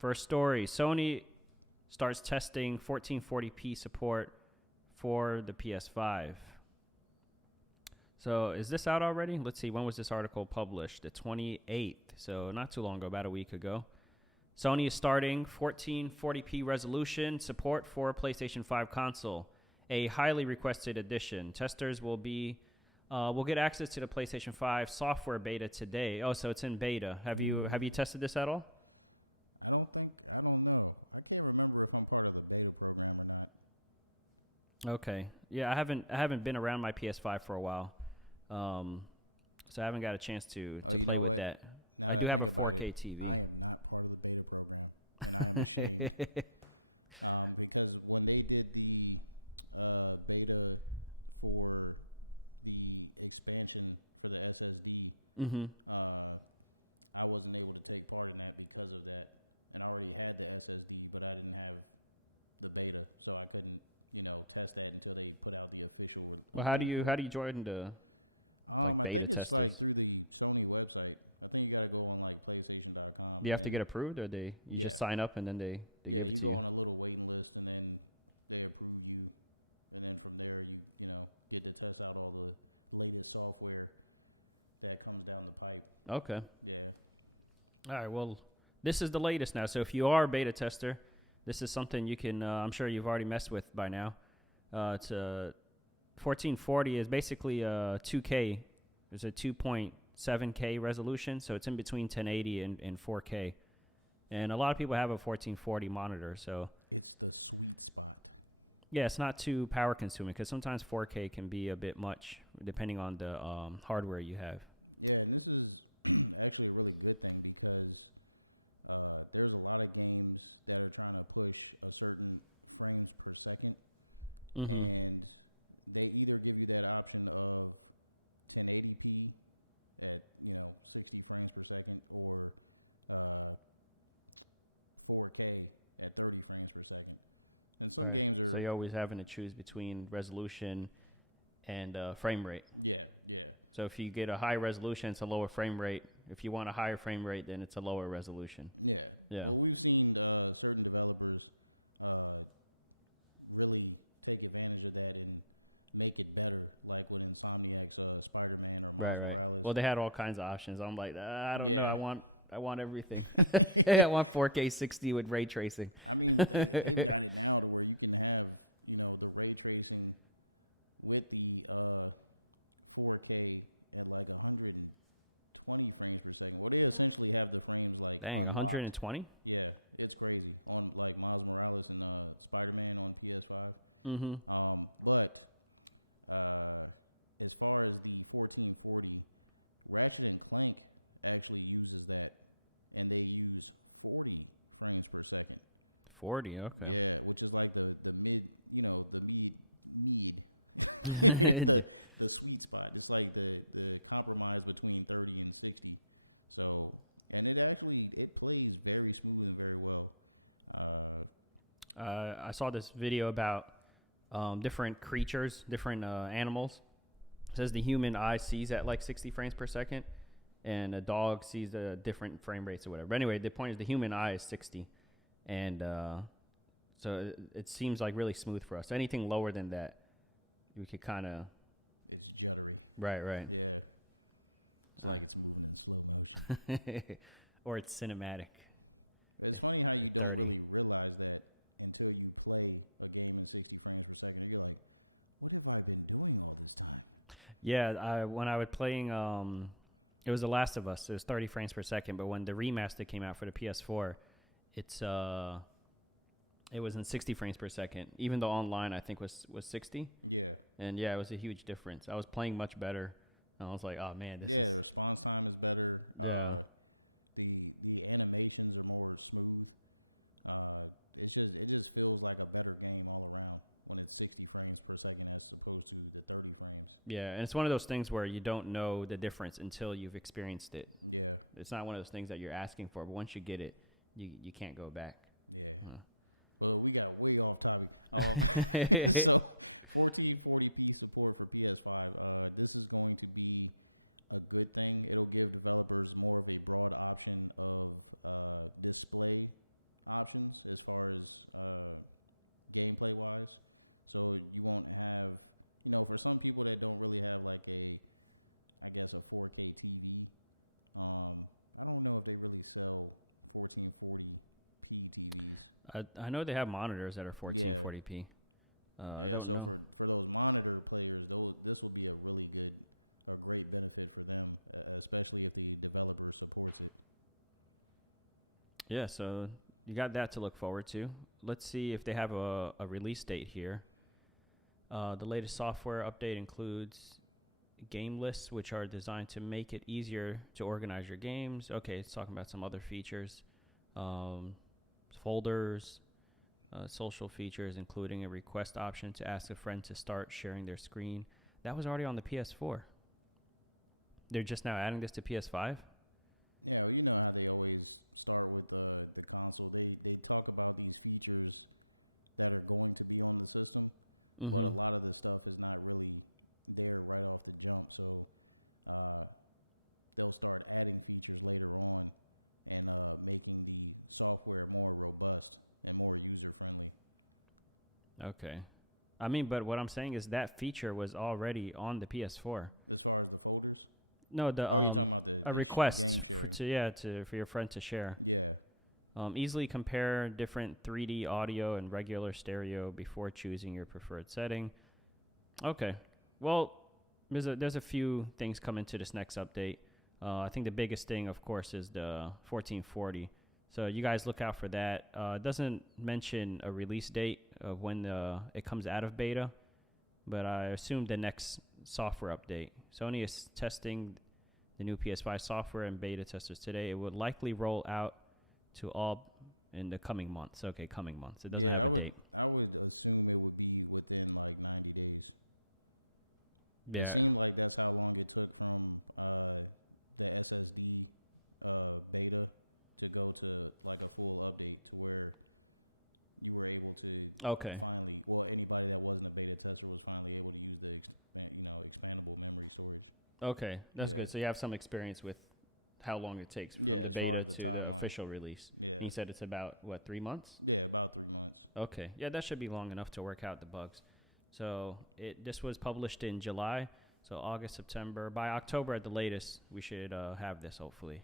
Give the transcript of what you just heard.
First story: Sony starts testing 1440p support for the PS5. So is this out already? Let's see. When was this article published? The 28th. So not too long ago, about a week ago. Sony is starting 1440p resolution support for PlayStation 5 console, a highly requested addition. Testers will get access to the PlayStation 5 software beta today. Oh, so it's in beta. Have you tested this at all? Okay. Yeah, I haven't been around my PS5 for a while, um, so I haven't got a chance to play with that. I do have a 4K TV. Mm-hmm. Well, how do you join the like beta testers? Do you have to get approved, or they you just sign up and then they give it to you? Okay. All right. Well, this is the latest now. So if you are a beta tester, this is something you can. I'm sure you've already messed with by now. It's a 1440 is basically a 2K. There's a 2.7K resolution, so it's in between 1080 and 4K. And a lot of people have a 1440 monitor, so yeah, it's not too power consuming because sometimes 4K can be a bit much depending on the hardware you have. Mm-hmm. Right. So you're always having to choose between resolution and frame rate. So if you get a high resolution, it's a lower frame rate. If you want a higher frame rate, then it's a lower resolution. Yeah. Right, right. Well, they had all kinds of options. I'm like, I don't know. I want everything. I want 4K 60 with ray tracing. Dang, 120? Mm-hmm. Forty, okay. I saw this video about different creatures, different animals. It says the human eye sees at like 60 frames per second, and a dog sees different frame rates or whatever. But anyway, the point is the human eye is 60, and so it seems like really smooth for us. Anything lower than that, we could kind of right, right, or it's cinematic at 30. Yeah, when I was playing, it was The Last of Us. It was 30 frames per second, but when the remaster came out for the PS4, it's it was in 60 frames per second. Even though online I think was 60, and yeah, it was a huge difference. I was playing much better. And I was like, oh man, this is yeah. Yeah, and it's one of those things where you don't know the difference until you've experienced it. It's not one of those things that you're asking for, but once you get it, you can't go back. Huh. I know they have monitors that are 1440p. I don't know. Yeah, so you got that to look forward to. Let's see if they have a release date here. The latest software update includes game lists, which are designed to make it easier to organize your games. Okay, it's talking about some other features, um, folders, social features, including a request option to ask a friend to start sharing their screen. That was already on the PS4. They're just now adding this to PS5. Mm-hmm. Okay. I mean, but what I'm saying is that feature was already on the PS4. No, the a request for to yeah to for your friend to share. Easily compare different 3D audio and regular stereo before choosing your preferred setting. Okay. Well, there's a few things coming to this next update. I think the biggest thing, of course, is the 1440. So you guys look out for that. It doesn't mention a release date of when it comes out of beta, but I assume the next software update. Sony is testing the new PS5 software and beta testers today. It would likely roll out to all in the coming months. Okay, coming months. It doesn't have a date. Yeah. Okay. Okay, that's good. So you have some experience with how long it takes from the beta to the official release. And you said it's about what 3 months? Okay, yeah, that should be long enough to work out the bugs. So this was published in July, so August, September. By October at the latest, we should have this hopefully.